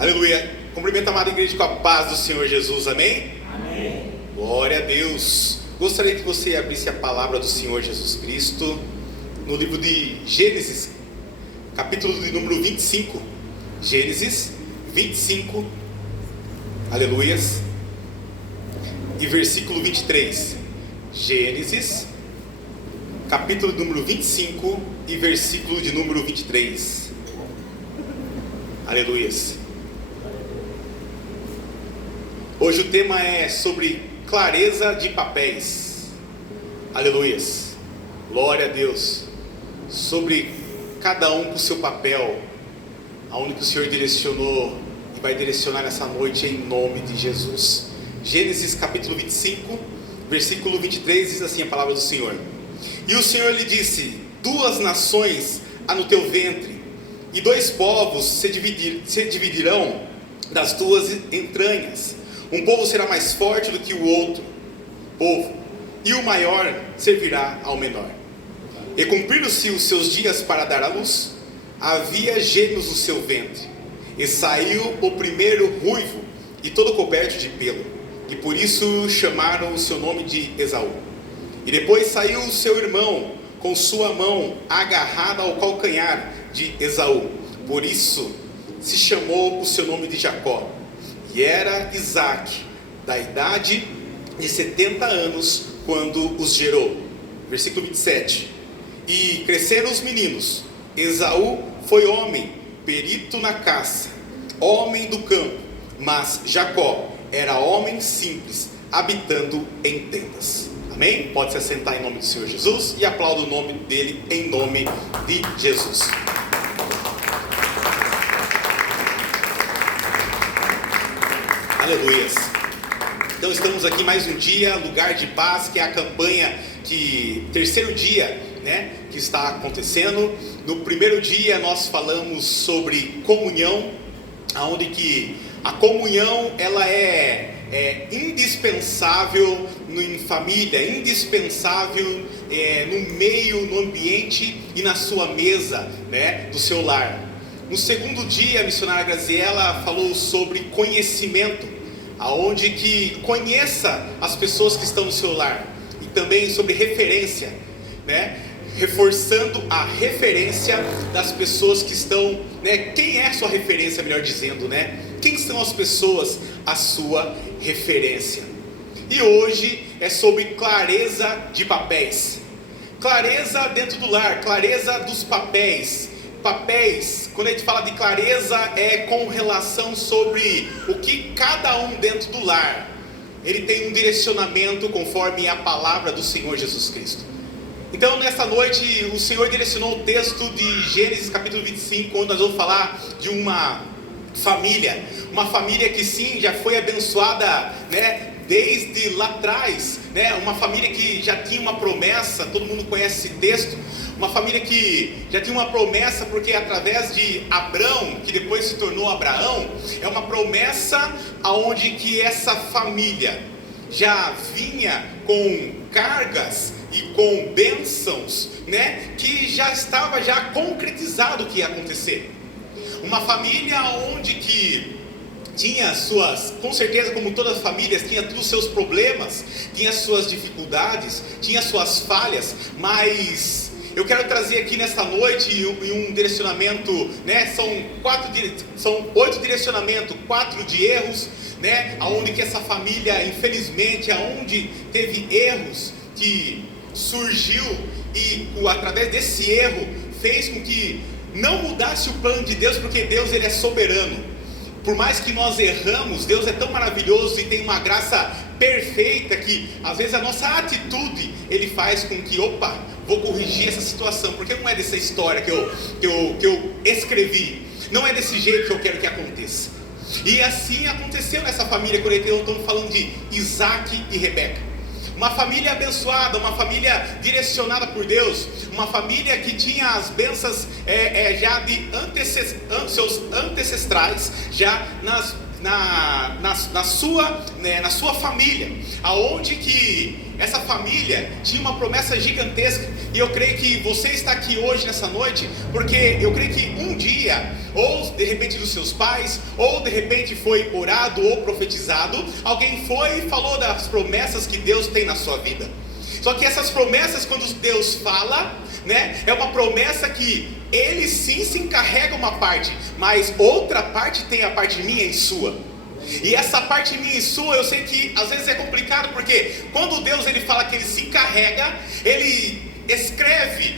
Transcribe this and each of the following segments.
Aleluia. Cumprimento a amada igreja com a paz do Senhor Jesus, amém? Amém. Glória a Deus. Gostaria que você abrisse a palavra do Senhor Jesus Cristo no livro de Gênesis, capítulo de número 25. Gênesis 25, aleluias, e versículo 23. Gênesis, capítulo número 25 e versículo de número 23. Aleluias. Hoje o tema é sobre clareza de papéis. Aleluias. Glória a Deus. Sobre cada um com o seu papel, aonde que o Senhor direcionou e vai direcionar nessa noite em nome de Jesus. Gênesis capítulo 25, versículo 23 diz assim a palavra do Senhor: E o Senhor lhe disse: 2 nações há no teu ventre, e 2 povos se dividirão das tuas entranhas. Um povo será mais forte do que o outro povo, e o maior servirá ao menor. E cumpriram-se os seus dias para dar à luz, havia gêmeos no seu ventre, e saiu o primeiro ruivo, e todo coberto de pelo, e por isso chamaram o seu nome de Esaú. E depois saiu o seu irmão, com sua mão agarrada ao calcanhar de Esaú, por isso se chamou o seu nome de Jacó. E era Isaque da idade de 70 anos quando os gerou. Versículo 27. E cresceram os meninos. Esaú foi homem, perito na caça, homem do campo, mas Jacó era homem simples, habitando em tendas. Amém? Pode se assentar em nome do Senhor Jesus e aplauda o nome dele em nome de Jesus. Aleluias. Então estamos aqui mais um dia, lugar de paz, que é a campanha terceiro dia, né, que está acontecendo. No primeiro dia nós falamos sobre comunhão, aonde que a comunhão ela é indispensável em família, indispensável no meio, no ambiente e na sua mesa, né, do seu lar. No segundo dia, a missionária Graziela falou sobre conhecimento, aonde que conheça as pessoas que estão no seu lar, e também sobre referência, né? Reforçando a referência das pessoas que estão, né? Quem é a sua referência, melhor dizendo, né? Quem são as pessoas a sua referência? E hoje é sobre clareza de papéis, clareza dentro do lar, clareza dos papéis. Papéis, quando a gente fala de clareza, é com relação sobre o que cada um dentro do lar, ele tem um direcionamento conforme a palavra do Senhor Jesus Cristo. Então nessa noite o Senhor direcionou o texto de Gênesis capítulo 25, onde nós vamos falar de uma família que sim, já foi abençoada, né, desde lá atrás, né, uma família que já tinha uma promessa. Todo mundo conhece esse texto. Uma família que já tinha uma promessa, porque através de Abrão, que depois se tornou Abraão, é uma promessa aonde que essa família já vinha com cargas e com bênçãos, né, que já estava concretizado o que ia acontecer. Uma família onde que tinha suas, com certeza como todas as famílias, tinha todos os seus problemas, tinha suas dificuldades, tinha suas falhas, mas eu quero trazer aqui nesta noite um direcionamento, né? São 8 direcionamentos, 4 de erros, né? Aonde que essa família, infelizmente, aonde teve erros que surgiu e através desse erro fez com que não mudasse o plano de Deus, porque Deus ele é soberano. Por mais que nós erramos, Deus é tão maravilhoso e tem uma graça perfeita que às vezes a nossa atitude ele faz com que, vou corrigir essa situação, porque não é dessa história que eu escrevi, não é desse jeito que eu quero que aconteça. E assim aconteceu nessa família, quando estamos falando de Isaque e Rebeca. Uma família abençoada, uma família direcionada por Deus, uma família que tinha as bênçãos já de seus ancestrais, já na sua família, aonde que essa família tinha uma promessa gigantesca, e eu creio que você está aqui hoje, nessa noite, porque eu creio que um dia, ou de repente dos seus pais, ou de repente foi orado ou profetizado, alguém foi e falou das promessas que Deus tem na sua vida. Só que essas promessas, quando Deus fala, né, é uma promessa que Ele sim se encarrega uma parte, mas outra parte tem a parte minha e sua. E essa parte minha e sua, eu sei que às vezes é complicado, porque quando Deus ele fala que Ele se encarrega, Ele escreve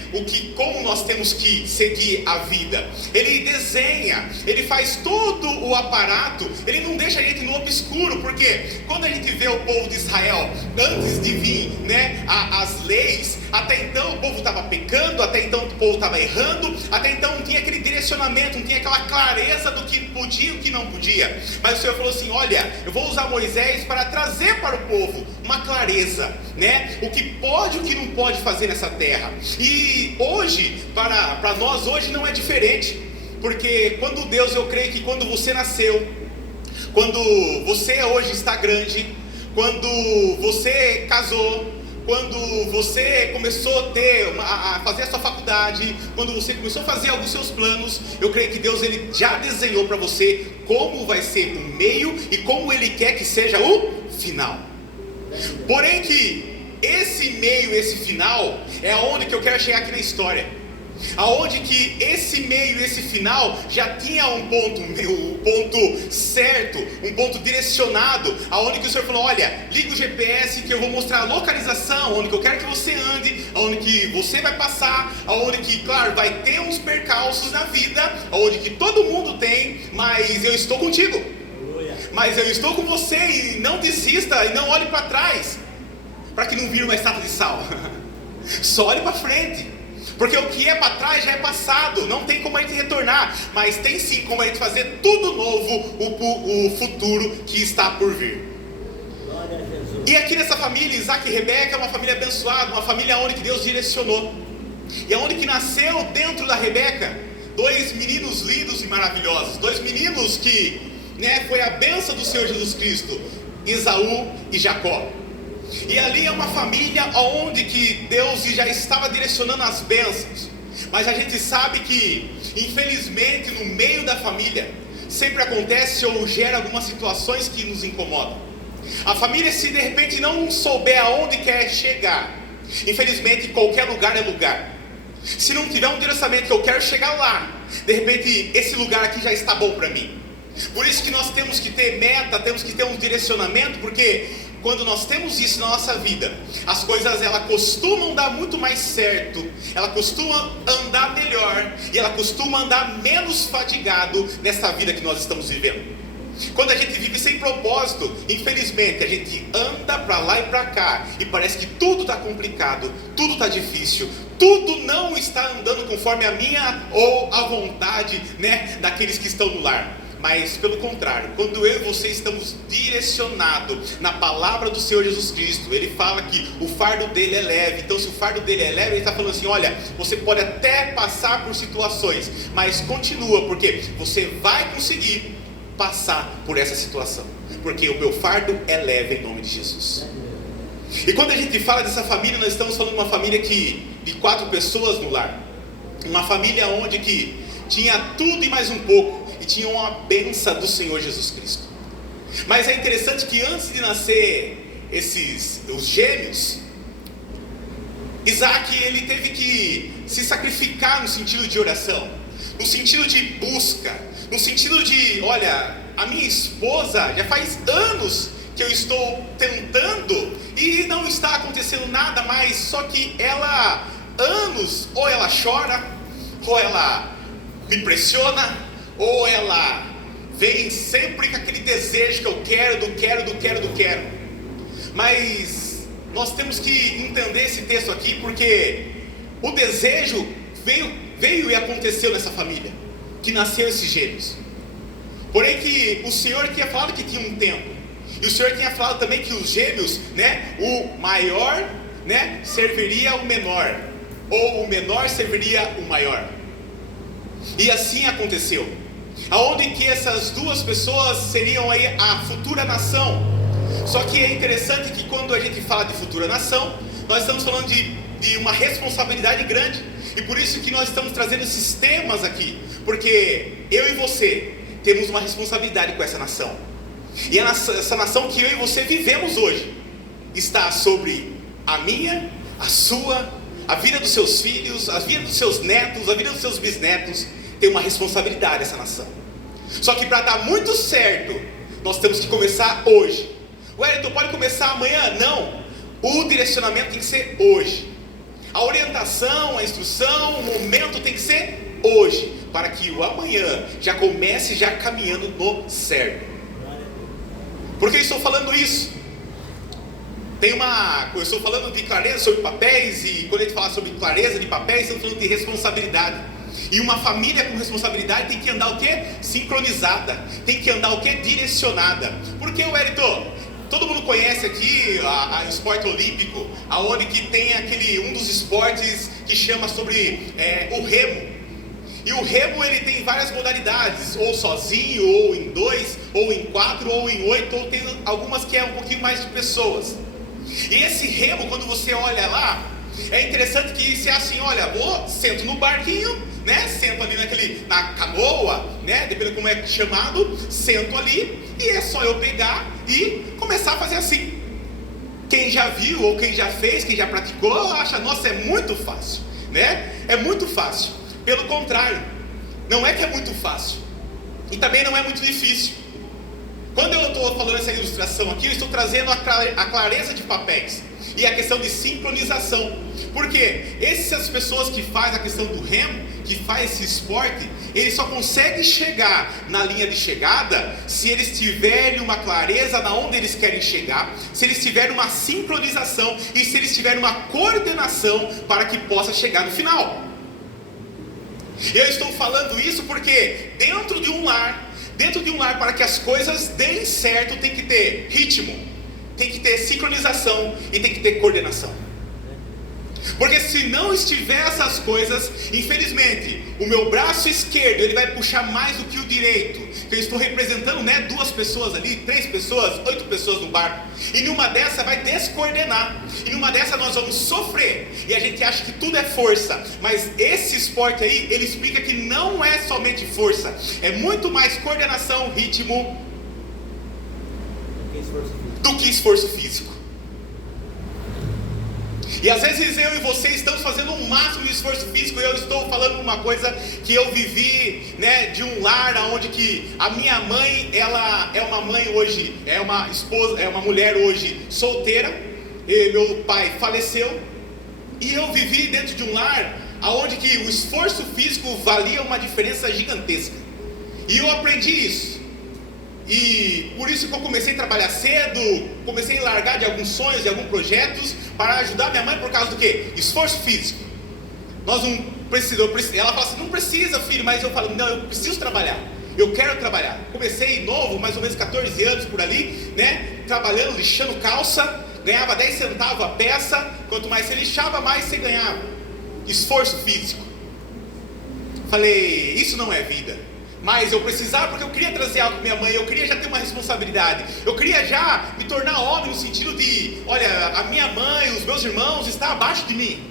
como nós temos que seguir a vida. Ele desenha, Ele faz todo o aparato, Ele não deixa a gente no obscuro, porque quando a gente vê o povo de Israel, antes de vir, né, as leis, até então o povo estava pecando, até então o povo estava errando, até então não tinha aquele direcionamento, não tinha aquela clareza do que podia e o que não podia. Mas o Senhor falou assim: olha, eu vou usar Moisés para trazer para o povo uma clareza, né, o que pode e o que não pode fazer nessa terra. E hoje, para nós hoje não é diferente, porque quando Deus, eu creio que quando você nasceu, quando você hoje está grande, quando você casou, quando você começou a fazer a sua faculdade, quando você começou a fazer alguns seus planos, eu creio que Deus ele já desenhou para você como vai ser o meio e como Ele quer que seja o final. Porém que esse meio, esse final, é aonde que eu quero chegar aqui na história. Aonde que esse meio, esse final já tinha um ponto certo, um ponto direcionado, aonde que o Senhor falou: olha, liga o GPS que eu vou mostrar a localização, onde que eu quero que você ande, aonde que você vai passar, aonde que, claro, vai ter uns percalços na vida, aonde que todo mundo tem, mas eu estou contigo. Mas eu estou com você, e não desista, e não olhe para trás, para que não vire uma estátua de sal. Só olhe para frente, porque o que é para trás já é passado, não tem como a gente retornar, mas tem sim como a gente fazer tudo novo, o futuro que está por vir. Glória a Jesus. E aqui nessa família, Isaac e Rebeca é uma família abençoada, uma família onde que Deus direcionou, e aonde que nasceu dentro da Rebeca dois meninos lindos e maravilhosos, dois meninos que, né, foi a bênção do Senhor Jesus Cristo, Esaú e Jacó. E ali é uma família onde que Deus já estava direcionando as bênçãos. Mas a gente sabe que, infelizmente, no meio da família sempre acontece ou gera algumas situações que nos incomodam. A família, se de repente não souber aonde quer chegar, infelizmente qualquer lugar é lugar. Se não tiver um direcionamento que eu quero chegar lá, de repente esse lugar aqui já está bom para mim. Por isso que nós temos que ter meta, temos que ter um direcionamento, porque quando nós temos isso na nossa vida, as coisas elas costumam dar muito mais certo, ela costuma andar melhor, e ela costuma andar menos fadigado nessa vida que nós estamos vivendo. Quando a gente vive sem propósito, infelizmente a gente anda para lá e para cá, e parece que tudo está complicado, tudo está difícil, tudo não está andando conforme a minha ou a vontade, né, daqueles que estão no lar. Mas pelo contrário, quando eu e você estamos direcionados na palavra do Senhor Jesus Cristo, Ele fala que o fardo dele é leve. Então se o fardo dele é leve, Ele está falando assim: olha, você pode até passar por situações, mas continua, porque você vai conseguir passar por essa situação, porque o meu fardo é leve em nome de Jesus. E quando a gente fala dessa família, nós estamos falando de uma família de 4 pessoas no lar, uma família onde que tinha tudo e mais um pouco, e tinha uma bênção do Senhor Jesus Cristo. Mas é interessante que antes de nascer os gêmeos, Isaac ele teve que se sacrificar no sentido de oração, no sentido de busca, no sentido de: olha, a minha esposa já faz anos que eu estou tentando e não está acontecendo nada mais, só que ela, anos, ou ela chora, ou ela me pressiona, ou ela vem sempre com aquele desejo que eu quero. Mas nós temos que entender esse texto aqui, porque o desejo veio e aconteceu nessa família, que nasceu esses gêmeos. Porém que o Senhor tinha falado que tinha um tempo, e o Senhor tinha falado também que os gêmeos, né, o maior, né, serviria o menor, ou o menor serviria o maior. E assim aconteceu, aonde que essas duas pessoas seriam aí a futura nação. Só que é interessante que quando a gente fala de futura nação, nós estamos falando de uma responsabilidade grande. E por isso que nós estamos trazendo esses temas aqui. Porque eu e você temos uma responsabilidade com essa nação. E essa nação que eu e você vivemos hoje está sobre a minha, a sua, a vida dos seus filhos, a vida dos seus netos, a vida dos seus bisnetos. Tem uma responsabilidade essa nação. Só que para dar muito certo, nós temos que começar hoje. Wellington, pode começar amanhã? Não. O direcionamento tem que ser hoje. A orientação, a instrução, o momento tem que ser hoje, para que o amanhã já comece já caminhando no certo. Por que eu estou falando isso? Eu estou falando de clareza sobre papéis, e quando a gente fala sobre clareza de papéis, estamos falando de responsabilidade. E uma família com responsabilidade tem que andar o quê? Sincronizada. Tem que andar o quê? Direcionada. Por que, Wellington? Todo mundo conhece aqui o esporte olímpico, aonde que tem um dos esportes que chama sobre o remo. E o remo ele tem várias modalidades, ou sozinho, ou em 2, ou em 4, ou em 8, ou tem algumas que é um pouquinho mais de pessoas. E esse remo, quando você olha lá, é interessante que você assim, olha, sento no barquinho, né? Sento ali na canoa, né? Dependendo de como é chamado, sento ali e é só eu pegar e começar a fazer assim. Quem já viu ou quem já fez, quem já praticou, acha, nossa, é muito fácil, né? É muito fácil. Pelo contrário, não é que é muito fácil e também não é muito difícil. Quando eu estou falando essa ilustração aqui, eu estou trazendo a clareza de papéis e a questão de sincronização. Porque essas pessoas que fazem a questão do remo, que faz esse esporte, eles só conseguem chegar na linha de chegada se eles tiverem uma clareza na onde eles querem chegar, se eles tiverem uma sincronização e se eles tiverem uma coordenação para que possa chegar no final. Eu estou falando isso porque dentro de um lar, para que as coisas deem certo, tem que ter ritmo, tem que ter sincronização e tem que ter coordenação. Porque se não estiver essas coisas, infelizmente, o meu braço esquerdo ele vai puxar mais do que o direito. Eu estou representando, né, 2 pessoas ali, 3 pessoas, 8 pessoas no barco. E numa dessa vai descoordenar. E numa dessa nós vamos sofrer. E a gente acha que tudo é força. Mas esse esporte aí, ele explica que não é somente força. É muito mais coordenação, ritmo, do que esforço físico. E às vezes eu e você estamos fazendo um máximo de esforço físico. E eu estou falando uma coisa que eu vivi, né, de um lar onde que a minha mãe, ela é uma mãe hoje, é uma esposa, é uma mulher hoje solteira, e meu pai faleceu. E eu vivi dentro de um lar onde que o esforço físico valia uma diferença gigantesca. E eu aprendi isso. E por isso que eu comecei a trabalhar cedo, comecei a largar de alguns sonhos, de alguns projetos, para ajudar minha mãe por causa do quê? Esforço físico. Nós não precisamos, ela fala assim, não precisa, filho, mas eu falo, não, eu preciso trabalhar, eu quero trabalhar. Comecei novo, mais ou menos 14 anos por ali, né, trabalhando, lixando calça, ganhava 10 centavos a peça, quanto mais você lixava, mais você ganhava. Esforço físico. Falei, isso não é vida. Mas eu precisava porque eu queria trazer algo para minha mãe, eu queria já ter uma responsabilidade, eu queria já me tornar homem no sentido de, olha, a minha mãe, os meus irmãos estão abaixo de mim.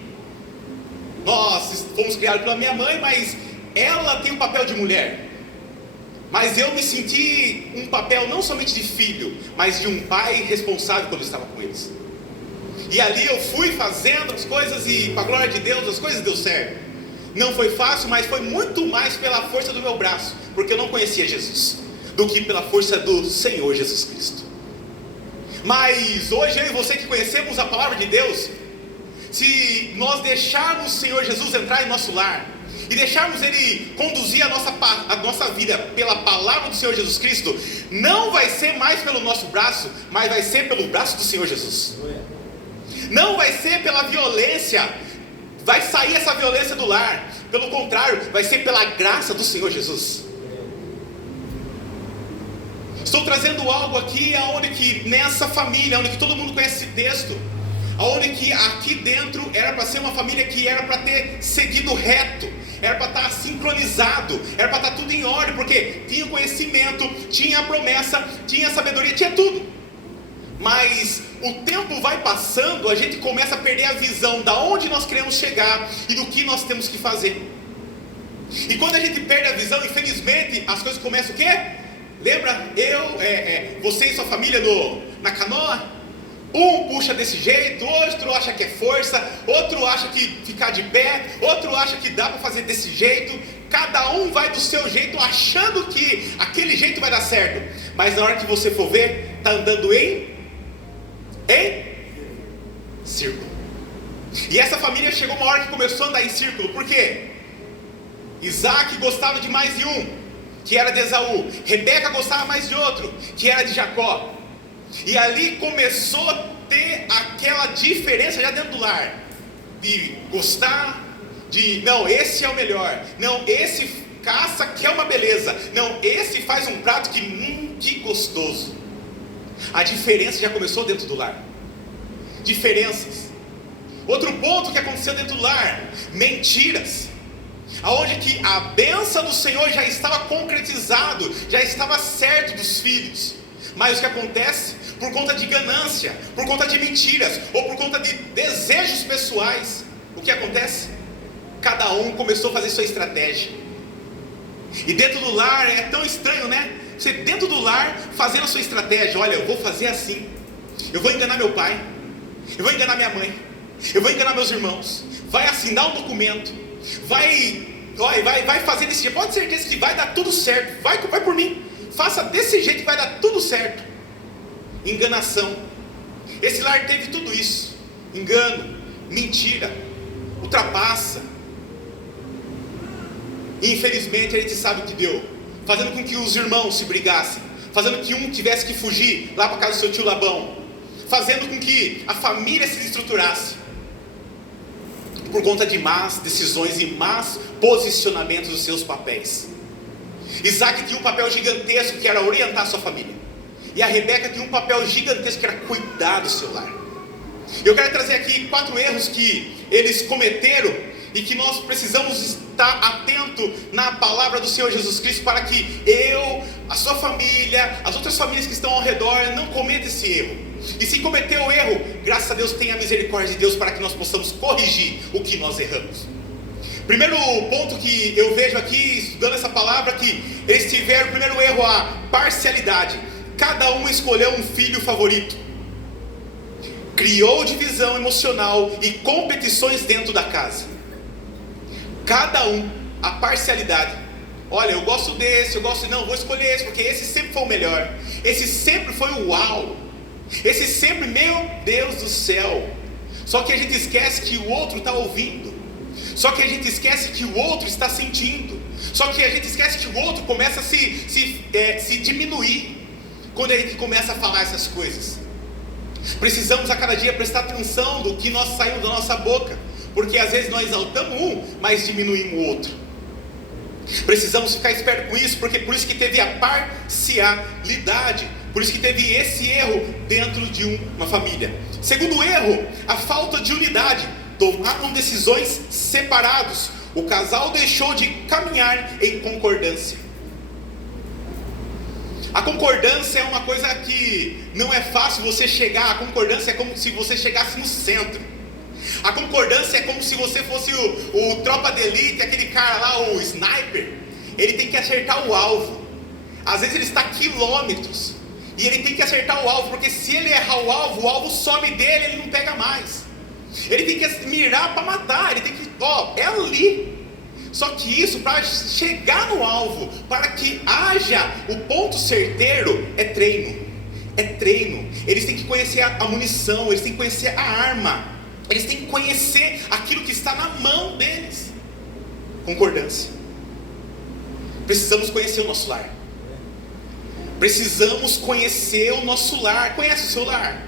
Nós fomos criados pela minha mãe, mas ela tem um papel de mulher. Mas eu me senti um papel não somente de filho, mas de um pai responsável quando eu estava com eles. E ali eu fui fazendo as coisas e, para a glória de Deus, as coisas deu certo. Não foi fácil, mas foi muito mais pela força do meu braço, porque eu não conhecia Jesus, do que pela força do Senhor Jesus Cristo. Mas hoje eu e você que conhecemos a palavra de Deus, se nós deixarmos o Senhor Jesus entrar em nosso lar, e deixarmos Ele conduzir a nossa vida pela palavra do Senhor Jesus Cristo, não vai ser mais pelo nosso braço, mas vai ser pelo braço do Senhor Jesus. Não vai ser pela violência, vai sair essa violência do lar. Pelo contrário, vai ser pela graça do Senhor Jesus. Estou trazendo algo aqui aonde que nessa família, onde que todo mundo conhece esse texto, aonde que aqui dentro era para ser uma família que era para ter seguido reto, era para estar sincronizado, era para estar tudo em ordem, porque tinha conhecimento, tinha a promessa, tinha a sabedoria, tinha tudo. mas o tempo vai passando, a gente começa a perder a visão da onde nós queremos chegar e do que nós temos que fazer. E quando a gente perde a visão, infelizmente, as coisas começam o quê? Lembra? Você e sua família na canoa? Um puxa desse jeito, outro acha que é força, outro acha que ficar de pé, outro acha que dá para fazer desse jeito. Cada um vai do seu jeito, achando que aquele jeito vai dar certo. Mas na hora que você for ver, está andando em círculo. E essa família chegou uma hora que começou a andar em círculo. Por quê? Isaac gostava de mais de um, que era de Esaú. Rebeca gostava mais de outro, que era de Jacó. E ali começou a ter aquela diferença já dentro do lar, de gostar, de não, esse é o melhor, não, esse caça que é uma beleza, não, esse faz um prato que gostoso. A diferença já começou dentro do lar. Diferenças. Outro ponto que aconteceu dentro do lar: mentiras. Aonde que a bênção do Senhor já estava concretizado, já estava certo dos filhos. Mas o que acontece? Por conta de ganância, por conta de mentiras, ou por conta de desejos pessoais, o que acontece? Cada um começou a fazer sua estratégia. E dentro do lar é tão estranho, né? Você dentro do lar fazendo a sua estratégia. Olha, eu vou fazer assim, eu vou enganar meu pai, eu vou enganar minha mãe, eu vou enganar meus irmãos, vai assinar um documento, vai fazer desse jeito, pode ter certeza que vai dar tudo certo, vai por mim, faça desse jeito que vai dar tudo certo. Enganação. Esse lar teve tudo isso: engano, mentira, ultrapassa. E infelizmente a gente sabe o que deu, fazendo com que os irmãos se brigassem, fazendo que um tivesse que fugir lá para casa do seu tio Labão, fazendo com que a família se desestruturasse, por conta de más decisões e más posicionamentos dos seus papéis. Isaac tinha um papel gigantesco que era orientar a sua família, e a Rebeca tinha um papel gigantesco que era cuidar do seu lar. Eu quero trazer aqui 4 erros que eles cometeram e que nós precisamos estar atento na palavra do Senhor Jesus Cristo, para que a sua família, as outras famílias que estão ao redor não cometam esse erro. E se cometer o erro, graças a Deus, tenha a misericórdia de Deus para que nós possamos corrigir o que nós erramos. Primeiro ponto que eu vejo aqui, estudando essa palavra, que eles tiveram o primeiro erro, a parcialidade. Cada um escolheu um filho favorito, criou divisão emocional e competições dentro da casa. Cada um, a parcialidade. Olha, eu gosto desse, não, vou escolher esse, porque esse sempre foi o melhor, esse sempre foi o uau, esse sempre, meu Deus do céu. Só que a gente esquece que o outro está ouvindo, só que a gente esquece que o outro está sentindo, só que a gente esquece que o outro começa a se diminuir quando a gente começa a falar essas coisas. Precisamos a cada dia prestar atenção do que nós saímos da nossa boca, porque às vezes nós exaltamos um, mas diminuímos o outro. Precisamos ficar esperto com isso, porque por isso que teve a parcialidade, por isso que teve esse erro dentro de uma família. Segundo erro, a falta de unidade. Tomaram decisões separados. O casal deixou de caminhar em concordância. A concordância é uma coisa que não é fácil você chegar. A concordância é como se você chegasse no centro. A concordância é como se você fosse o tropa de elite, aquele cara lá, o sniper. Ele tem que acertar o alvo. Às vezes ele está a quilômetros e ele tem que acertar o alvo, porque se ele errar o alvo some dele, ele não pega mais. Ele tem que mirar para matar, ele tem que, é ali. Só que isso, para chegar no alvo, para que haja o ponto certeiro, é treino. É treino. Eles têm que conhecer a munição, eles têm que conhecer a arma, eles têm que conhecer aquilo que está na mão deles. Concordância. Precisamos conhecer o nosso lar. Precisamos conhecer o nosso lar. Conhece o seu lar?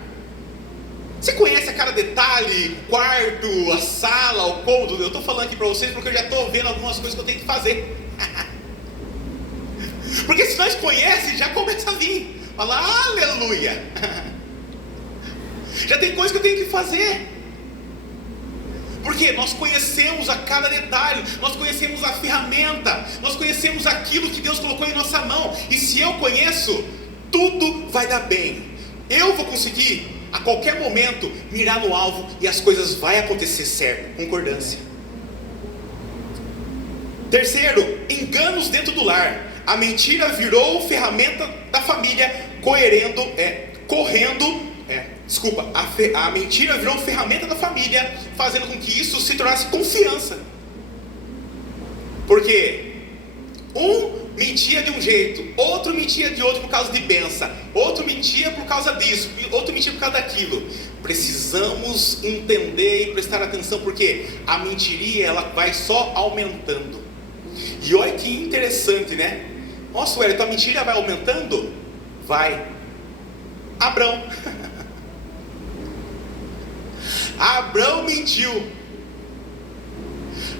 Você conhece a cada detalhe, o quarto, a sala, o cômodo? Eu estou falando aqui para vocês porque eu já estou vendo algumas coisas que eu tenho que fazer. Porque se nós conhecemos, já começa a vir. Fala, aleluia. Já tem coisas que eu tenho que fazer. Porque nós conhecemos a cada detalhe, nós conhecemos a ferramenta, nós conhecemos aquilo que Deus colocou em nossa mão. E se eu conheço, tudo vai dar bem, Eu vou conseguir, a qualquer momento, mirar no alvo e as coisas vão acontecer certo. Concordância. Terceiro, enganos dentro do lar. A mentira virou ferramenta da família, a mentira virou ferramenta da família, fazendo com que isso se tornasse confiança. Porque um mentia de um jeito, outro mentia de outro por causa de benção, outro mentia por causa disso, outro mentia por causa daquilo. Precisamos entender e prestar atenção, porque a mentiria ela vai só aumentando. E olha que interessante, né? Nossa, Wellington, a mentira vai aumentando? Vai. Abrão. Abrão mentiu.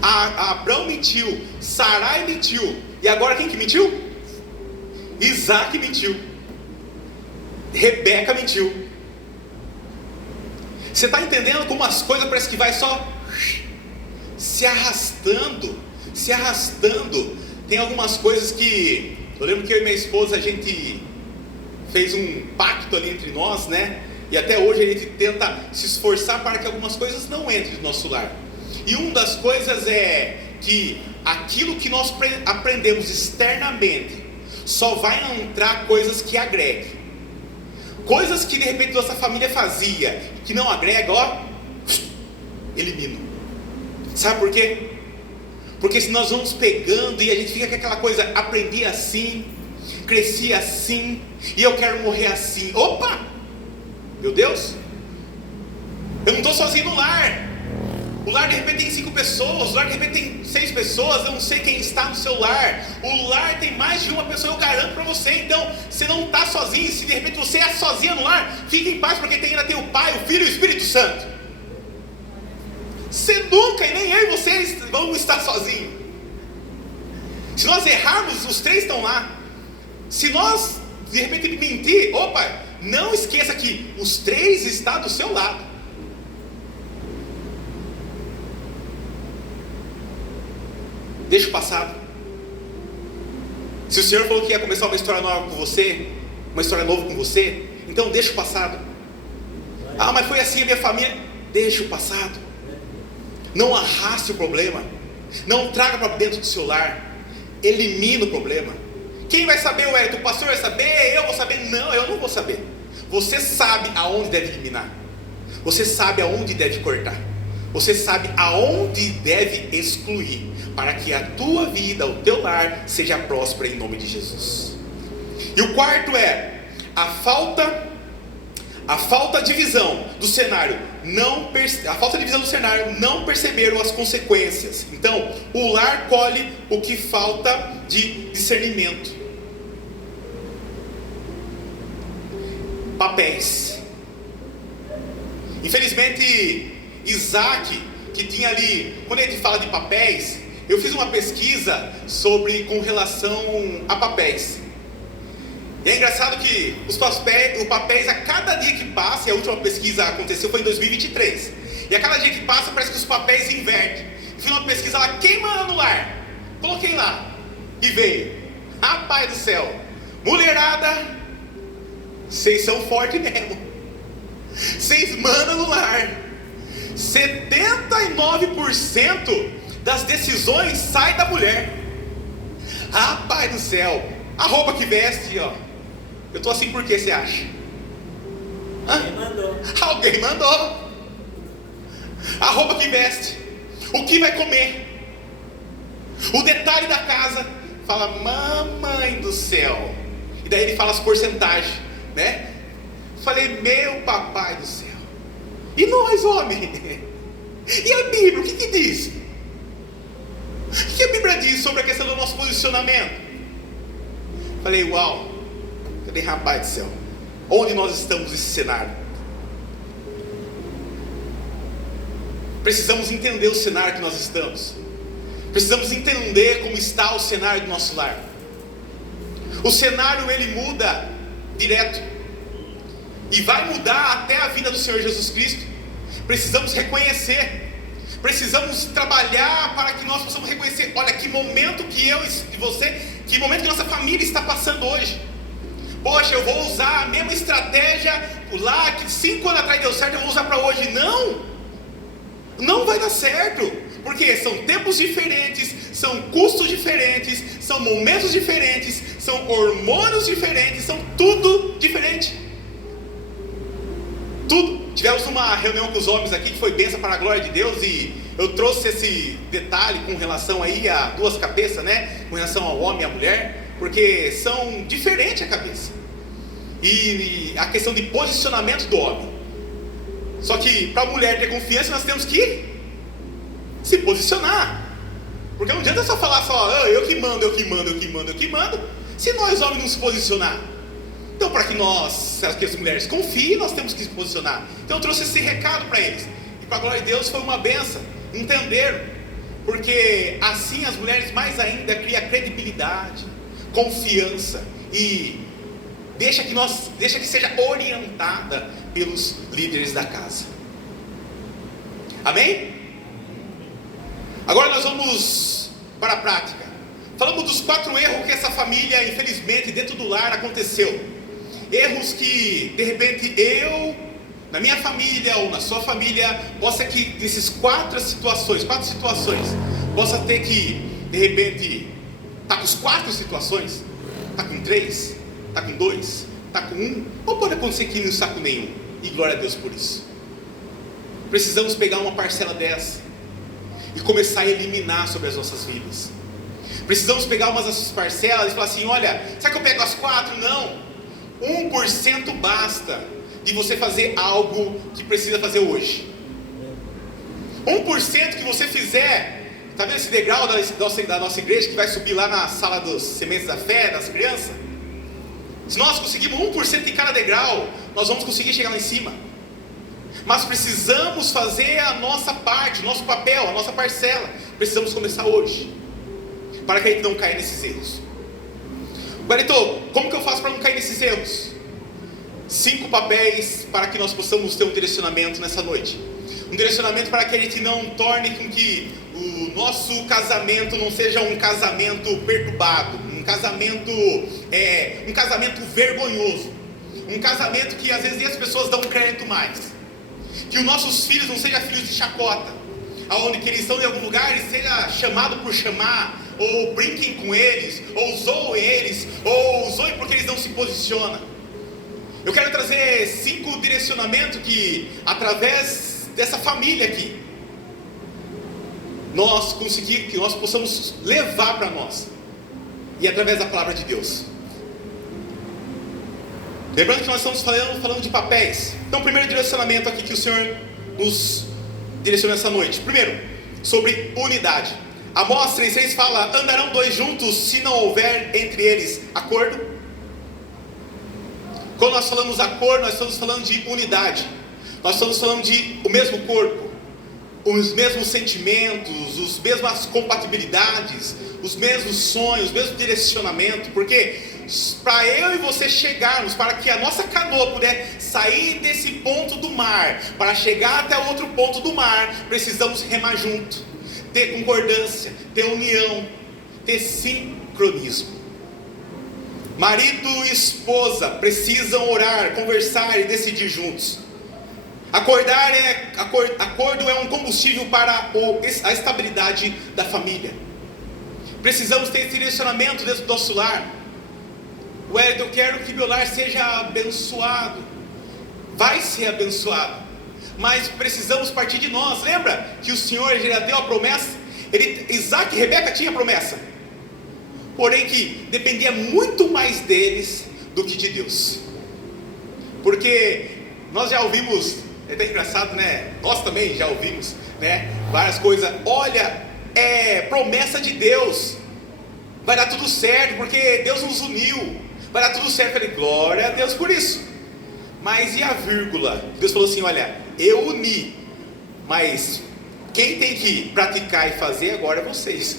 Abrão mentiu. Sarai mentiu. E agora quem que mentiu? Isaac mentiu. Rebeca mentiu. Você está entendendo como as coisas parece que vai só se arrastando? Se arrastando. Tem algumas coisas que eu lembro que eu e minha esposa a gente fez um pacto ali entre nós, né? E até hoje a gente tenta se esforçar para que algumas coisas não entrem no nosso lar. E uma das coisas é que aquilo que nós aprendemos externamente só vai entrar coisas que agreguem. Coisas que de repente nossa família fazia que não agrega, ó, elimina. Sabe por quê? Porque se nós vamos pegando e a gente fica com aquela coisa, aprendi assim, cresci assim, e eu quero morrer assim. Opa! Meu Deus! Eu não estou sozinho no lar. O lar de repente tem 5 pessoas, o lar de repente tem 6 pessoas, eu não sei quem está no seu lar. O lar tem mais de uma pessoa, eu garanto para você. Então, você não está sozinho. Se de repente você é sozinha no lar, fique em paz, porque ainda tem o Pai, o Filho e o Espírito Santo. Você nunca, e nem eu e vocês vão estar sozinhos. Se nós errarmos, os 3 estão lá. Se nós de repente mentir, opa, não esqueça que os 3 estão do seu lado. Deixa o passado. Se o Senhor falou que ia começar uma história nova com você, uma história nova com você, então deixa o passado. Ah, mas foi assim a minha família. Deixa o passado. Não arraste o problema. Não traga para dentro do seu lar. Elimina o problema. Quem vai saber, Wellington? O pastor vai saber? Eu vou saber? Não, eu não vou saber. Você sabe aonde deve eliminar. Você sabe aonde deve cortar. Você sabe aonde deve excluir, para que a tua vida, o teu lar, seja próspera em nome de Jesus. E o quarto é a falta de visão do cenário. A falta de visão do cenário, não perceberam as consequências. Então, o lar colhe o que falta de discernimento. Papéis. Infelizmente, Isaac, que tinha ali, quando a gente fala de papéis, eu fiz uma pesquisa com relação a papéis. E é engraçado que os papéis a cada dia que passa, e a última pesquisa aconteceu foi em 2023, e a cada dia que passa parece que os papéis invertem. Fiz uma pesquisa lá, quem manda no lar? Coloquei lá, e veio, rapaz do céu, mulherada, vocês são fortes mesmo, vocês mandam no lar. 79% das decisões sai da mulher. Rapaz do céu, a roupa que veste, ó. Eu tô assim por que você acha? Alguém mandou. A roupa que veste, o que vai comer, o detalhe da casa. Fala, mamãe do céu. E daí ele fala as porcentagens, né? Falei, meu papai do céu. E nós, homem? E a Bíblia, o que diz? O que a Bíblia diz sobre a questão do nosso posicionamento? Falei, uau. Falei, rapaz do céu, onde nós estamos nesse cenário? Precisamos entender o cenário que nós estamos. Precisamos entender como está o cenário do nosso lar. O cenário ele muda direto. E vai mudar até a vinda do Senhor Jesus Cristo. Precisamos reconhecer. Precisamos trabalhar para que nós possamos reconhecer. Olha, que momento que eu e você, que momento que nossa família está passando hoje. Poxa, eu vou usar a mesma estratégia lá que 5 anos atrás deu certo, eu vou usar para hoje. Não vai dar certo, porque são tempos diferentes, são custos diferentes, são momentos diferentes, são hormônios diferentes, são tudo diferente. Tudo. Tivemos uma reunião com os homens aqui que foi bênção para a glória de Deus, e eu trouxe esse detalhe com relação aí a duas cabeças, né? Com relação ao homem e à mulher, porque são diferentes a cabeça. E a questão de posicionamento do homem. Só que para a mulher ter confiança, nós temos que se posicionar. Porque não adianta só falar eu que mando, se nós homens não se posicionar. Então, para que as mulheres confiem, nós temos que se posicionar. Então eu trouxe esse recado para eles. E para a glória de Deus foi uma benção. Entenderam? Porque assim as mulheres mais ainda criam credibilidade, confiança, e deixa que seja orientada pelos líderes da casa. Amém? Agora nós vamos para a prática. Falamos dos 4 erros que essa família, infelizmente, dentro do lar aconteceu. Erros que, de repente, eu, na minha família ou na sua família, possa que nesses 4 situações, possa ter que, de repente, tá com as 4 situações, tá com 3, tá com 2, tá com 1, ou pode acontecer que não está com nenhum, e glória a Deus por isso. Precisamos pegar uma parcela dessa e começar a eliminar sobre as nossas vidas. Precisamos pegar umas dessas parcelas e falar assim: olha, será que eu pego as 4? Não. 1% basta de você fazer algo que precisa fazer hoje. 1% que você fizer. Está vendo esse degrau da nossa igreja que vai subir lá na sala dos sementes da fé, das crianças? Se nós conseguirmos 1% em cada degrau, nós vamos conseguir chegar lá em cima. Mas precisamos fazer a nossa parte, o nosso papel, a nossa parcela. Precisamos começar hoje, para que a gente não caia nesses erros. Guarito, como que eu faço para não cair nesses erros? 5 papéis para que nós possamos ter um direcionamento nessa noite. Um direcionamento para que a gente não torne com que o nosso casamento não seja um casamento perturbado, um casamento vergonhoso, um casamento que às vezes nem as pessoas dão crédito mais. Que os nossos filhos não sejam filhos de chacota, aonde que eles estão em algum lugar e seja chamado por chamar, ou brinquem com eles, ou zoem eles, ou zoem porque eles não se posicionam. Eu quero trazer 5 direcionamentos que, através dessa família aqui, que nós possamos levar para nós, e através da palavra de Deus. Lembrando que nós estamos falando de papéis. Então, o primeiro direcionamento aqui que o Senhor nos direcionou essa noite. Primeiro, sobre unidade. Amós 3,6 fala: andarão 2 juntos se não houver entre eles acordo. Quando nós falamos acordo, nós estamos falando de unidade. Nós estamos falando de o mesmo corpo, os mesmos sentimentos, as mesmas compatibilidades, os mesmos sonhos, o mesmo direcionamento. Porque para eu e você chegarmos, para que a nossa canoa puder sair desse ponto do mar, para chegar até outro ponto do mar, precisamos remar junto, ter concordância, ter união, ter sincronismo. Marido e esposa precisam orar, conversar e decidir juntos. Acordo é um combustível para a estabilidade da família. Precisamos ter esse direcionamento dentro do nosso lar. Eu quero que meu lar seja abençoado. Vai ser abençoado, mas precisamos partir de nós. Lembra que o Senhor já deu a promessa? Isaac e Rebeca tinham a promessa, porém que dependia muito mais deles do que de Deus. Porque nós já ouvimos, é até engraçado, né? Nós também já ouvimos, né? Várias coisas. Olha, promessa de Deus, vai dar tudo certo, porque Deus nos uniu, vai dar tudo certo. Eu falei, glória a Deus por isso. Mas e a vírgula? Deus falou assim: olha, eu uni, mas quem tem que praticar e fazer agora é vocês.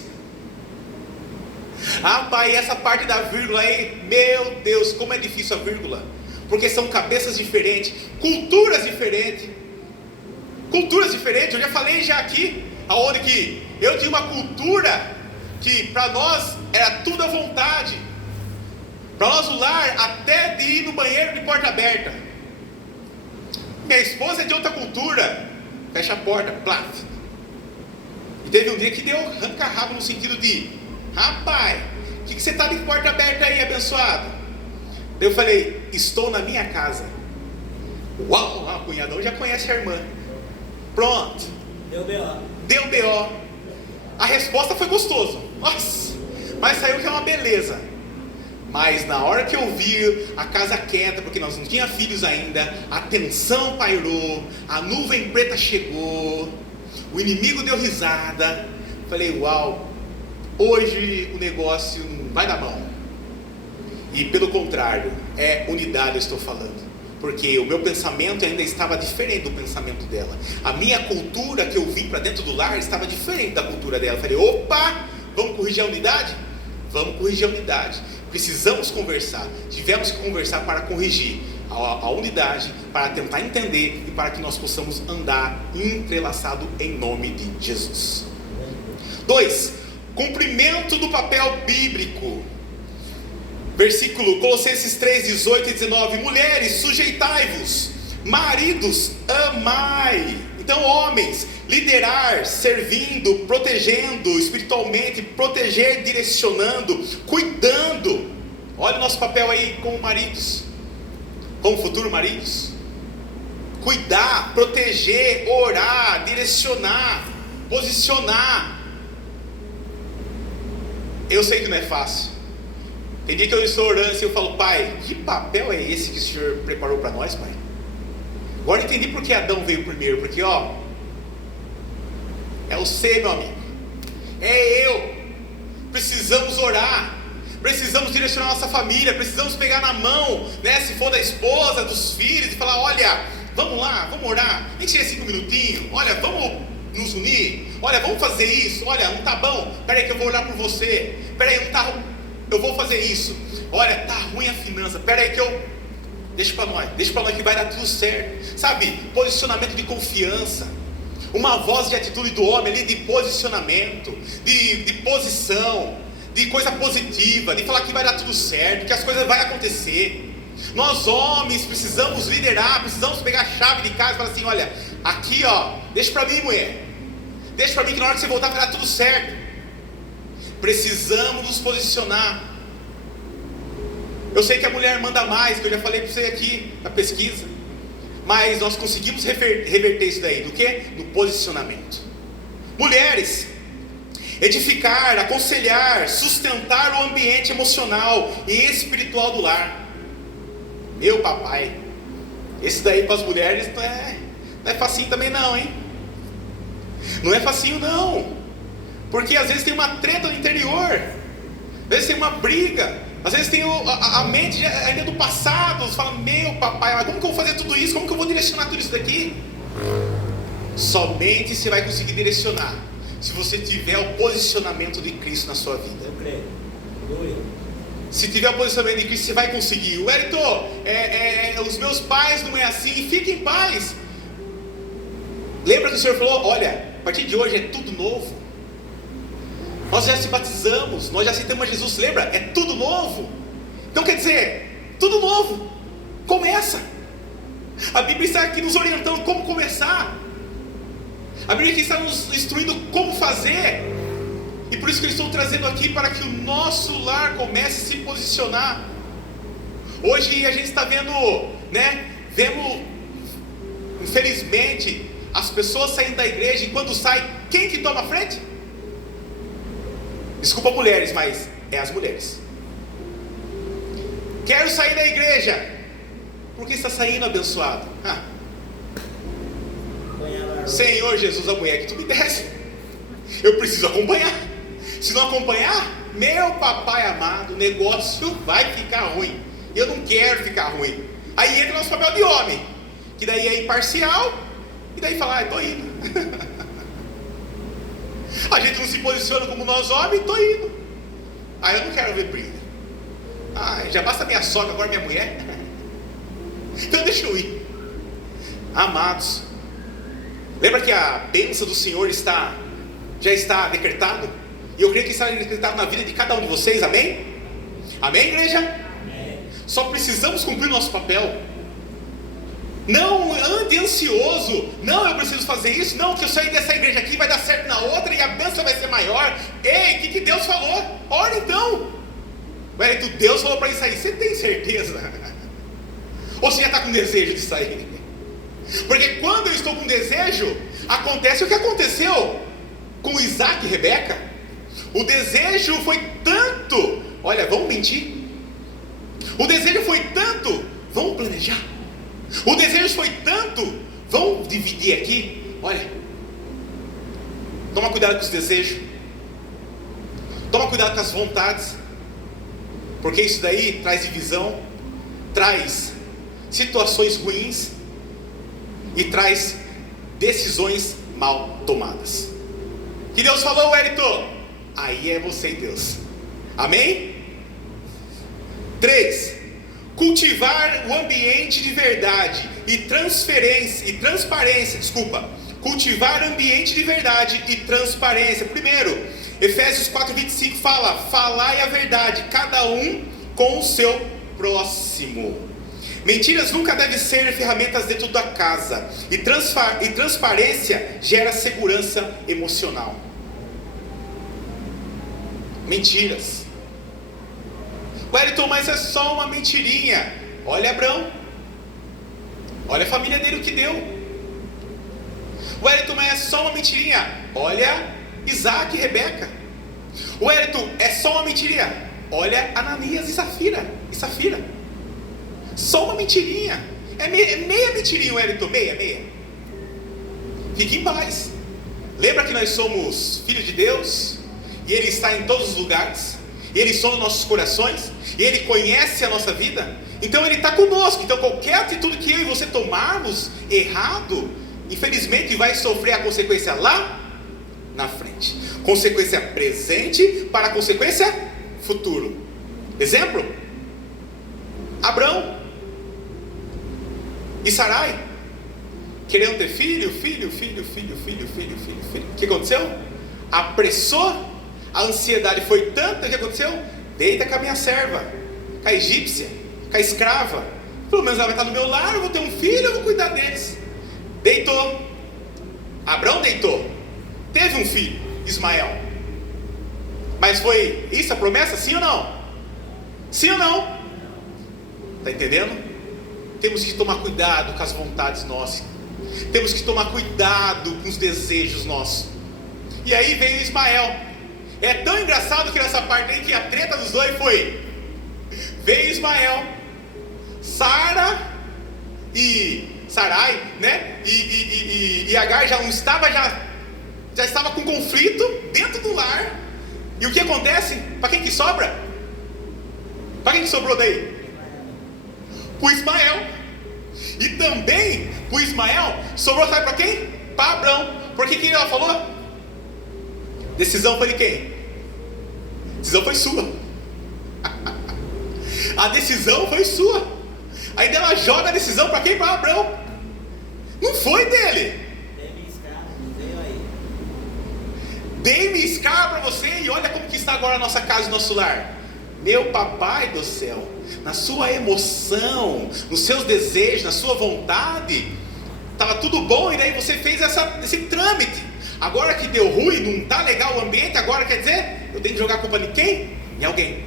Ah, pai, essa parte da vírgula aí, meu Deus, como é difícil a vírgula. Porque são cabeças diferentes, culturas diferentes. Eu já falei aqui, aonde que eu tinha uma cultura que para nós era tudo à vontade. Para nós o lar, até de ir no banheiro de porta aberta. Minha esposa é de outra cultura. Fecha a porta, plaf. E teve um dia que deu ranca-rabo no sentido de: rapaz, o que você está de porta aberta aí, abençoado? Daí eu falei: estou na minha casa. Uau, o cunhadão já conhece a irmã. Pronto. Deu B.O. Deu B.O. A resposta foi gostoso. Nossa, mas saiu que é uma beleza. Mas na hora que eu vi a casa quieta, porque nós não tínhamos filhos ainda, a tensão pairou, a nuvem preta chegou, o inimigo deu risada. Falei: uau, hoje o negócio não vai dar mão. E pelo contrário, é unidade eu estou falando. Porque o meu pensamento ainda estava diferente do pensamento dela. A minha cultura que eu vim para dentro do lar estava diferente da cultura dela. Falei: opa, vamos corrigir a unidade? Vamos corrigir a unidade. Precisamos conversar. Tivemos que conversar para corrigir a unidade, para tentar entender e para que nós possamos andar entrelaçado em nome de Jesus. 2. Cumprimento do papel bíblico. Versículo Colossenses 3, 18 e 19. Mulheres, sujeitai-vos. Maridos, amai. Então, homens, liderar, servindo, protegendo espiritualmente, proteger, direcionando, cuidando. Olha o nosso papel aí como maridos, como futuros maridos. Cuidar, proteger, orar, direcionar, posicionar. Eu sei que não é fácil. Tem dia que eu estou orando assim, eu falo: pai, que papel é esse que o Senhor preparou para nós, pai? Agora eu entendi porque Adão veio primeiro. Porque é você, meu amigo, é eu. Precisamos orar, precisamos direcionar nossa família, precisamos pegar na mão, né, se for da esposa, dos filhos, e falar: olha, vamos lá, vamos orar, nem que seja 5 minutinhos, olha, vamos nos unir, olha, vamos fazer isso, olha, não está bom, peraí que eu vou orar por você, peraí, não está, eu vou fazer isso, olha, está ruim a finança, peraí que eu, deixa para nós que vai dar tudo certo, sabe, posicionamento de confiança, uma voz de atitude do homem ali, de posicionamento, de posição, de coisa positiva, de falar que vai dar tudo certo, que as coisas vão acontecer. Nós homens precisamos liderar, precisamos pegar a chave de casa e falar assim: olha, aqui deixa para mim, mulher, deixa para mim que na hora que você voltar vai dar tudo certo. Precisamos nos posicionar. Eu sei que a mulher manda mais, que eu já falei para você aqui na pesquisa, mas nós conseguimos reverter isso daí, do que? Do posicionamento. Mulheres, edificar, aconselhar, sustentar o ambiente emocional e espiritual do lar. Meu papai, esse daí para as mulheres não é facinho também não, hein? Não é facinho não, porque às vezes tem uma treta no interior, às vezes tem uma briga, às vezes tem a mente ainda do passado. Você fala: meu papai, mas como que eu vou fazer tudo isso? Como que eu vou direcionar tudo isso daqui? Somente você vai conseguir direcionar se você tiver o posicionamento de Cristo na sua vida. Eu creio. Se tiver o posicionamento de Cristo, você vai conseguir. O Wellington, os meus pais não é assim. Fique em paz. Lembra que o Senhor falou: olha, a partir de hoje é tudo novo. Nós já se batizamos, nós já aceitamos Jesus, lembra? É tudo novo. Então quer dizer, tudo novo. Começa. A Bíblia está aqui nos orientando como começar. A Bíblia aqui está nos instruindo como fazer. E por isso que eu estou trazendo aqui, para que o nosso lar comece a se posicionar. Hoje a gente está vendo, vemos, infelizmente, as pessoas saindo da igreja, e quando sai, quem que toma a frente? Desculpa, mulheres, mas é as mulheres. Quero sair da igreja. Por que está saindo, abençoado? Senhor Jesus, a mulher que tu me desse, eu preciso acompanhar. Se não acompanhar, meu papai amado, o negócio vai ficar ruim. Eu não quero ficar ruim. Aí entra nosso papel de homem, que daí é imparcial, e daí fala: estou indo. A gente não se posiciona como nós homens, estou indo. Eu não quero ver briga. Já basta minha sogra, agora minha mulher. Então deixa eu ir. Amados, lembra que a bênção do Senhor já está decretado? E eu creio que está decretado na vida de cada um de vocês, amém? Amém, igreja? Só precisamos cumprir o nosso papel. Não ande ansioso. Não, eu preciso fazer isso. Não, que eu sair dessa igreja aqui vai dar certo na outra e a bênção vai ser maior. Ei, o que Deus falou? Ora então. Wellington, Deus falou para isso aí. Você tem certeza? Ou você já está com desejo de sair? Porque quando eu estou com desejo, acontece o que aconteceu com Isaac e Rebeca. O desejo foi tanto. Olha, vamos mentir. O desejo foi tanto. Vamos planejar. O desejo foi tanto. Vamos dividir aqui. Olha, toma cuidado com os desejos. Toma cuidado com as vontades. Porque isso daí traz divisão, traz situações ruins e traz decisões mal tomadas. Que Deus falou, Wellington? Aí é você e Deus. Amém? 3. Cultivar o ambiente de verdade e transparência. Cultivar ambiente de verdade e transparência. Primeiro, Efésios 4:25 fala: falai a verdade, cada um com o seu próximo. Mentiras nunca devem ser ferramentas dentro da casa. E transparência gera segurança emocional. Mentiras. Wellington, mas é só uma mentirinha. Olha Abraão. Olha a família dele, o que deu. Wellington, mas é só uma mentirinha. Olha Isaac e Rebeca. Wellington, é só uma mentirinha. Olha Ananias e Safira. Só uma mentirinha. É meia mentirinha, Wellington. Meia. Fique em paz. Lembra que nós somos filhos de Deus? E Ele está em todos os lugares. E Ele sonda nossos corações. E Ele conhece a nossa vida. Então Ele está conosco. Então qualquer atitude que eu e você tomarmos errado, infelizmente vai sofrer a consequência lá na frente. Consequência presente para a consequência futuro. Exemplo: Abraão e Sarai queriam ter filho. O que aconteceu? Apressou. A ansiedade foi tanta. O que aconteceu? Deita com a minha serva, com a egípcia, com a escrava. Pelo menos ela vai estar no meu lar. Eu vou ter um filho, eu vou cuidar deles. Deitou. Abraão deitou. Teve um filho, Ismael. Mas foi isso a promessa? Sim ou não? Sim ou não? Está entendendo? Temos que tomar cuidado com as vontades nossas. Temos que tomar cuidado com os desejos nossos. E aí veio Ismael. É tão engraçado que nessa parte aí, que a treta dos dois foi: veio Ismael, Sara e Sarai, né? E Agar já estava com conflito dentro do lar. E o que acontece? Para quem que sobra? Para quem que sobrou daí? Para o Ismael. E também para o Ismael sobrou, sabe para quem? Para Abraão. Por que ela falou? Decisão foi de quem? Decisão foi sua. A decisão foi sua. Aí ela joga a decisão para quem? Para Abraão. Não foi dele. Dei-me escravo para você. E olha como que está agora a nossa casa e nosso lar. Meu papai do céu, na sua emoção, nos seus desejos, na sua vontade, estava tudo bom. E daí você fez esse trâmite. Agora que deu ruim, não está legal o ambiente, agora quer dizer, eu tenho que jogar a culpa em quem? Em alguém.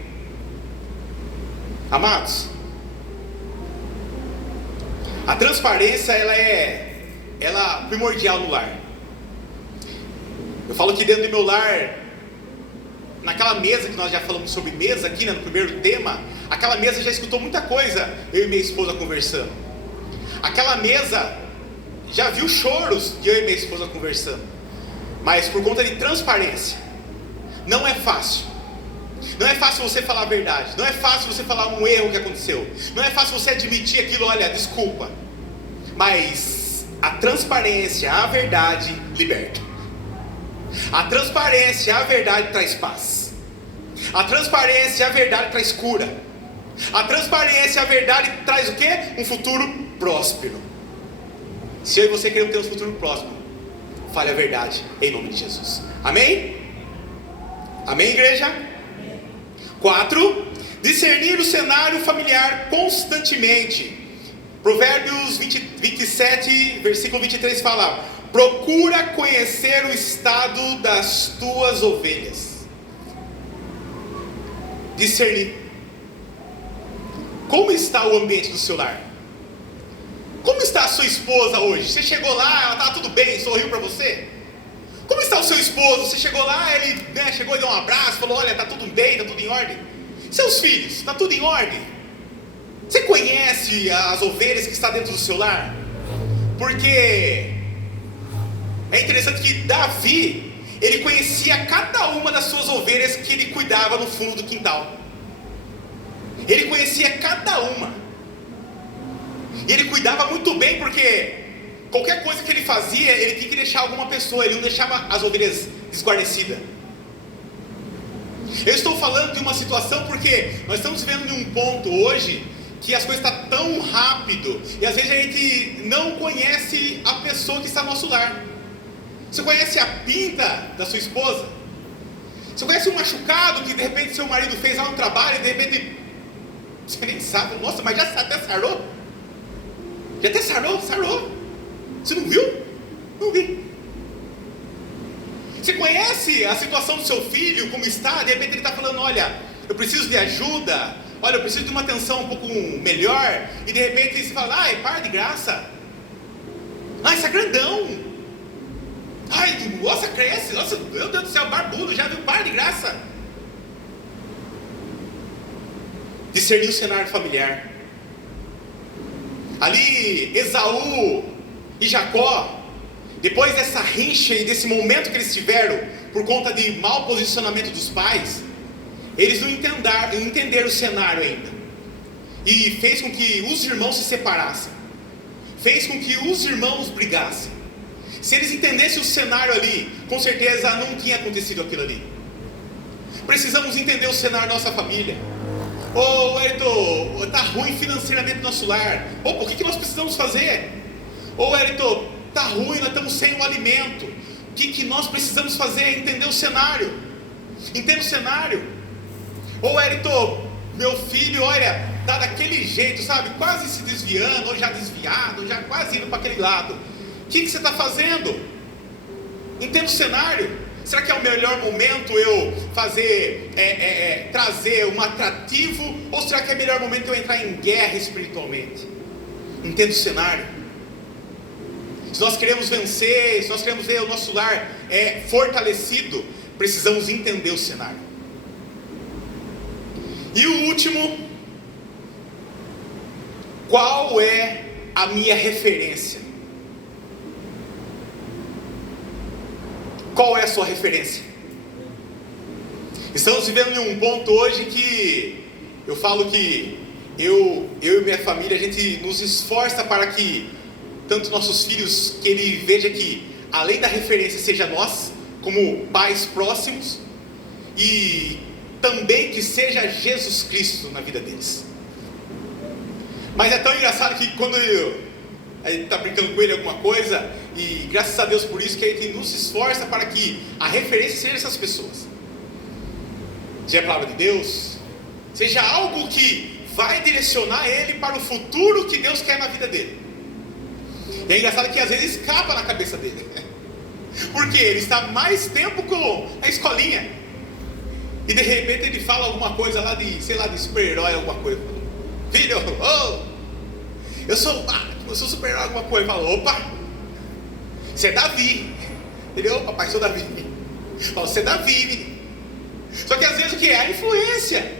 Amados, a transparência ela é primordial no lar. Eu falo que dentro do meu lar, naquela mesa que nós já falamos sobre mesa aqui, né, no primeiro tema, aquela mesa já escutou muita coisa, eu e minha esposa conversando. Aquela mesa já viu choros de eu e minha esposa conversando. Mas por conta de transparência, não é fácil. Não é fácil você falar a verdade. Não é fácil você falar um erro que aconteceu. Não é fácil você admitir aquilo, olha, desculpa. Mas a transparência, a verdade liberta. A transparência, a verdade traz paz. A transparência, a verdade traz cura. A transparência, a verdade traz o quê? Um futuro próspero. Se eu e você queremos ter um futuro próspero, fale a verdade em nome de Jesus. Amém? Amém, igreja? 4. Discernir o cenário familiar constantemente. Provérbios 27, versículo 23 fala: procura conhecer o estado das tuas ovelhas. Discernir. Como está o ambiente do seu lar? Como está a sua esposa hoje? Você chegou lá, ela estava tudo bem, sorriu para você? Como está o seu esposo? Você chegou lá, ele chegou e deu um abraço, falou: olha, está tudo bem, está tudo em ordem. Seus filhos, está tudo em ordem? Você conhece as ovelhas que estão dentro do seu lar? Porque é interessante que Davi, ele conhecia cada uma das suas ovelhas que ele cuidava no fundo do quintal. Ele conhecia cada uma. E ele cuidava muito bem, porque qualquer coisa que ele fazia, ele tinha que deixar alguma pessoa, ele não deixava as ovelhas desguarnecidas. Eu estou falando de uma situação porque nós estamos vivendo em um ponto hoje que as coisas estão tão rápido, e às vezes a gente não conhece a pessoa que está no nosso lar. Você conhece a pinta da sua esposa? Você conhece um machucado que de repente seu marido fez lá no trabalho e de repente você nem sabe, nossa, mas já até sarou? Já até sarou? Sarou. Você não viu? Não vi. Você conhece a situação do seu filho, como está? De repente ele está falando: olha, eu preciso de ajuda, olha, eu preciso de uma atenção um pouco melhor. E de repente você fala: ai, para de graça. Ai, isso é grandão. Ai, nossa, cresce. Nossa, meu Deus do céu, barbudo, já viu? Para de graça. Discernir o cenário familiar. Ali, Esaú e Jacó, depois dessa rincha e desse momento que eles tiveram, por conta de mau posicionamento dos pais, eles não entenderam o cenário ainda. E fez com que os irmãos se separassem. Fez com que os irmãos brigassem. Se eles entendessem o cenário ali, com certeza não tinha acontecido aquilo ali. Precisamos entender o cenário da nossa família. Ô, Elton, está ruim financeiramente no nosso lar. O que nós precisamos fazer? Ô, Elton, está ruim, nós estamos sem o alimento. O que nós precisamos fazer? Entender o cenário. Entenda o cenário. Ô, Elton, meu filho, olha, está daquele jeito, sabe? Quase se desviando, ou já desviado, ou já quase indo para aquele lado. O que você está fazendo? Entenda o cenário. Será que é o melhor momento eu fazer, trazer um atrativo? Ou será que é o melhor momento eu entrar em guerra espiritualmente? Entenda o cenário. Se nós queremos vencer, se nós queremos ver o nosso lar fortalecido, precisamos entender o cenário. E o último: qual é a minha referência? Qual é a sua referência? Estamos vivendo em um ponto hoje que eu falo que eu e minha família, a gente nos esforça para que tanto nossos filhos, que ele veja que além da referência seja nós, como pais próximos, e também que seja Jesus Cristo na vida deles. Mas é tão engraçado que quando a gente está brincando com ele alguma coisa, e graças a Deus por isso que a gente nos esforça para que a referência seja essas pessoas, seja a palavra de Deus, seja algo que vai direcionar ele para o futuro que Deus quer na vida dele. E é engraçado que às vezes escapa na cabeça dele, porque ele está mais tempo com a escolinha, e de repente ele fala alguma coisa lá de, sei lá, de super-herói, alguma coisa. Filho, eu sou super-herói, alguma coisa. Fala: opa, você é Davi. Ele: ô papai, sou Davi. Fala: você é Davi. Só que às vezes o que é? A influência.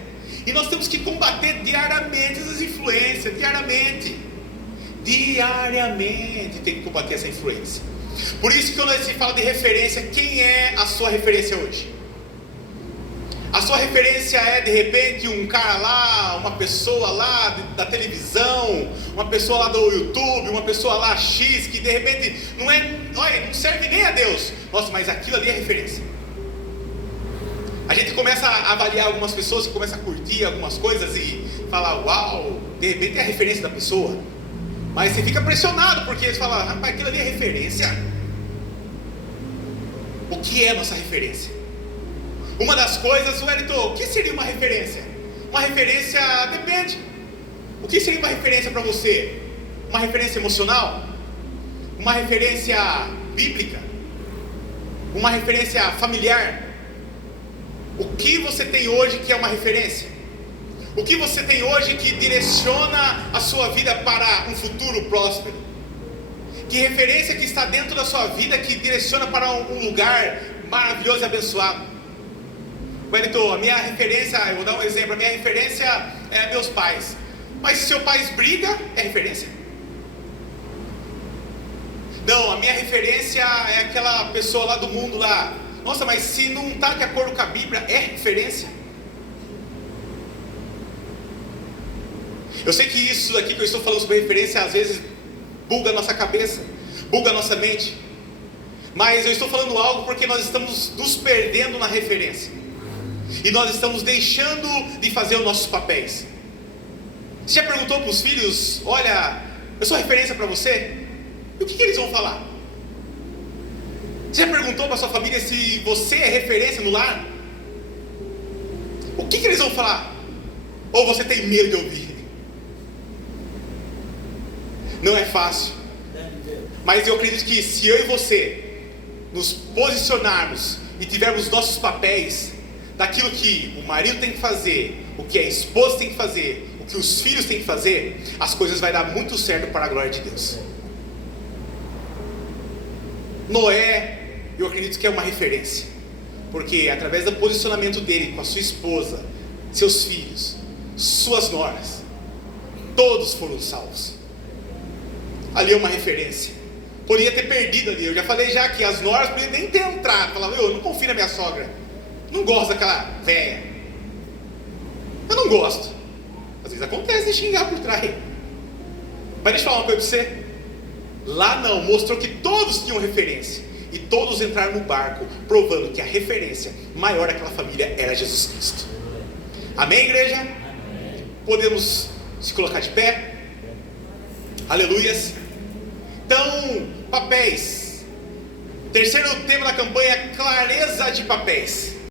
E nós temos que combater diariamente essas influências. Diariamente tem que combater essa influência. Por isso que quando a gente fala de referência, quem é a sua referência hoje? A sua referência é de repente um cara lá, uma pessoa lá da televisão, uma pessoa lá do YouTube, uma pessoa lá X, que de repente não serve nem a Deus. Nossa, mas aquilo ali é referência. A gente começa a avaliar algumas pessoas, que começa a curtir algumas coisas e fala: uau, de repente é a referência da pessoa. Mas você fica pressionado, porque eles falam: rapaz, aquilo ali é referência. O que é a nossa referência? Uma das coisas, Wellington, o que seria uma referência? Uma referência depende. O que seria uma referência para você? Uma referência emocional? Uma referência bíblica? Uma referência familiar? O que você tem hoje que é uma referência? O que você tem hoje que direciona a sua vida para um futuro próspero? Que referência que está dentro da sua vida que direciona para um lugar maravilhoso e abençoado? Wellington, a minha referência, eu vou dar um exemplo, a minha referência é meus pais. Mas se seu pai briga, é referência? Não, a minha referência é aquela pessoa lá do mundo lá. Nossa, mas se não está de acordo com a Bíblia, é referência? Eu sei que isso aqui que eu estou falando sobre referência, às vezes buga a nossa cabeça, buga a nossa mente. Mas eu estou falando algo porque nós estamos nos perdendo na referência. E nós estamos deixando de fazer os nossos papéis. Você já perguntou para os filhos, olha, eu sou referência para você? E o que eles vão falar? Você já perguntou para a sua família se você é referência no lar? O que eles vão falar? Ou você tem medo de ouvir? Não é fácil. Mas eu acredito que se eu e você nos posicionarmos e tivermos nossos papéis, daquilo que o marido tem que fazer, o que a esposa tem que fazer, o que os filhos têm que fazer, as coisas vão dar muito certo para a glória de Deus. Noé, eu acredito que é uma referência, porque através do posicionamento dele com a sua esposa, seus filhos, suas noras, todos foram salvos. Ali é uma referência. Poderia ter perdido ali, eu já falei já que as noras poderiam nem ter entrado, falava, eu não confio na minha sogra, não gosto daquela velha, eu não gosto. Às vezes acontece de xingar por trás. Mas deixa eu falar uma coisa para você. Lá não, mostrou que todos tinham referência. E todos entraram no barco, provando que a referência maior daquela família era Jesus Cristo. Amém, igreja? Amém. Podemos se colocar de pé? Aleluias. Então, papéis. Terceiro tema da campanha, clareza de papéis.